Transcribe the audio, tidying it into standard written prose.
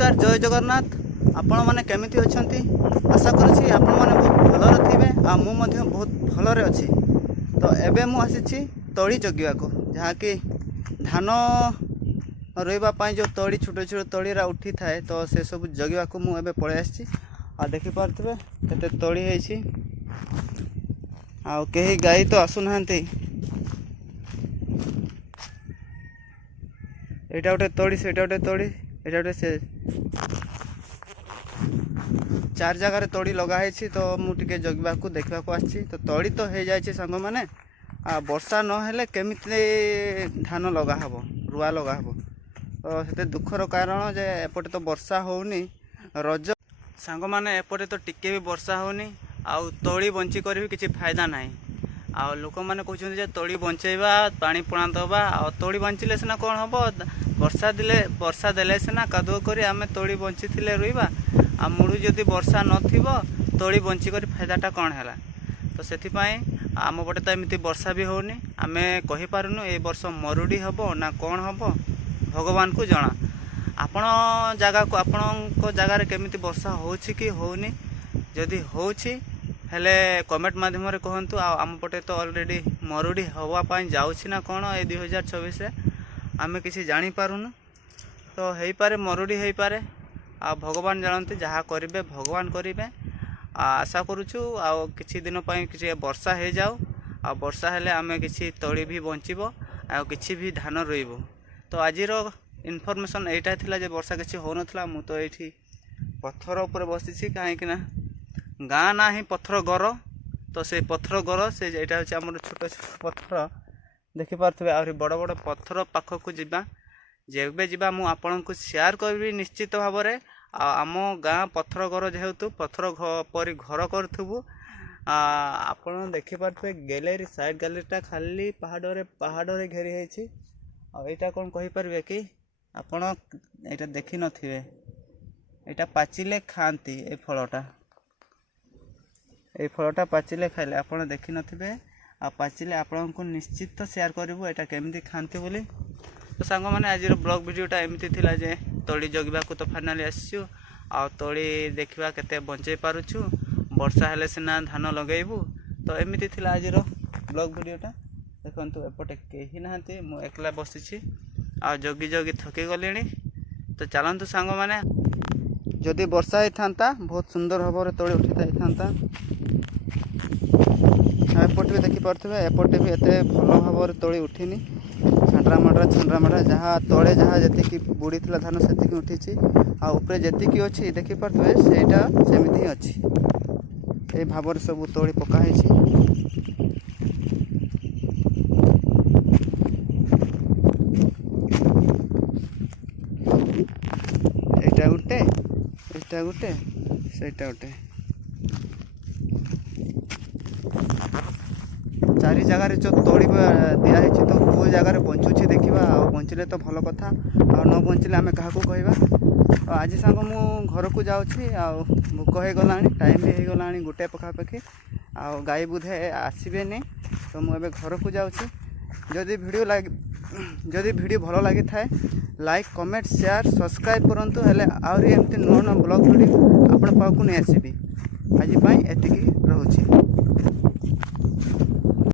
नमस्कार जय जगन्नाथ आपण मैंने केमिति अच्छी आशा करुँची आपण मैंने बहुत भलरे थे आ मुझे बहुत भलरे अच्छी। तो एबे मु आसी तड़ी जगिया को जहाँकि धान रोईवाई जो तड़ी छोट छोट तड़ीरा उठी थाए तो से सब जगिया को मुझे पलि आसी आ देखिपे केते तड़ी है कहीं गाई तो आसुना। एटा गोटे तड़ी से गोटे तड़ी एटा गोटे से चार जगार तड़ी लगाई तो मुझे जगवा को देखा आसी। तो तड़ी तो हो जाए सांग मैंने वर्षा नहेले केमिति धान लगा हब रुआ लगा हब। तो से दुखर कारण जे एपटे तो वर्षा होनी रज सांग मैंने एपटे तो टिके भी वर्षा होनी आउ तड़ी बंची कर भी किसी फायदा ना। आ लोक मैंने कहते तड़ी बंचेबा पानी पुणा दबा आ तड़ी बंचिले सीना कौन हम वर्षा देले सीना कादुओ करी आमे तड़ी बंची थिले रुइबा आ मुड़ू जदि वर्षा नथिब तड़ी बंची कर फायदाटा कौन है। तो से आम पटे तो एमती वर्षा भी होनी आमे कहि पारुनु ए वर्ष मरुड़ी हबो ना कौन हबो भगवान को जना। आपण जगह को आपण जगार केमिति वर्षा होछि कि होनी जदि होछि हेले कमेंट माध्यम रे कहंतु। आम पटे तो ऑलरेडी मरुड़ी हवा पाई जाउछि ना कौन ए 2024 आमे किसी जानी पारुनु। तो हेई पारे मरुड़ी हेई पारे आ भगवान जानते जहाँ करेंगे भगवान करेंगे। आशा करुचु आ किछि दिन पई किछि वर्षा हो जाऊ आ वर्षा हेले आमे किछि तड़ी भी बंचिबो आ किछि भी धान रोइबो। तो आजिर इनफॉरमेशन एटा थिला जे वर्षा किछि हो नथला। मु तो एठी पत्थर ऊपर बसिछि काहेकि ना गाँ ना ही पत्थर गर। तो से पत्थर गर से एटा होछि हमर छोट छोट पत्थर देखि पारथबे। आ बड़ बड़ पत्थर पाखक जावा जेबे जावा मु आपनको शेयर करबी निश्चित भाव में। आम गाँ पत्थर घर जेहेतु पत्थर परी घर करूँ आपड़ देखिपे गैलेरी साइड गैलेरीटा खाली पहाड़े घेरी होती। आईटा कौन कहीपर कि आपण यहाँ देखी नथिबे यहाँ पाचिले खाती ए फलटा पाचिले खाइले आपड़ देखी नथिबे आ पाचिले आपन को निश्चित तो शेयर करूँ यहाँ केमिति खाती बोली। तो सांग मैंने आज ब्लॉग वीडियोटा एमती थिला जे तड़ी जगिबा को तो फाइनाली आसचु आ तड़ी देखा केते बंचई पारुछु वर्षा हेले सिना धान लगेबू। तो एमती थिला आज ब्लॉग वीडियोटा देखंतु एपटे केही नाहंती मु एकला बसिछि आ जगी जगी थकी गलिनी। तो चलंतु सांग मैंने जदि वर्षा होता बहुत सुंदर भाव में तड़ी उठी था। एपटे भी देखिपे एपटे भी एत भल भाव में तड़ी उठिनी छांड्रा माड्रा जहाँ तले जहाँ जी बुड़ी थी धान से उठी आउे जी अच्छी देखिपे सेटा सेमती ही अच्छी ये भाव सब तली पकाई। एटा गोटे सेटा गोटे चारि जगार जो तड़ी दिखाई तो कौ जगार बंचुची देखा बंचिले तो भल कथा आ न बंचिले आम क्या कहवा। आज सांग मु घर को जाऊँगी भोक हो गला टाइम भी हो गला गोटे पखापाखि आ गाई बुधे आसबे नहीं। तो मुझे घर को जाऊँगी जदि वीडियो भल लगी थाए लाइक कमेंट शेयर सब्सक्राइब करंतु हेले आउरी एमती नुआ नुआ ब्लॉग वीडियो आपण पाखु नहीं आसीबी। आज एतिकी रहूची।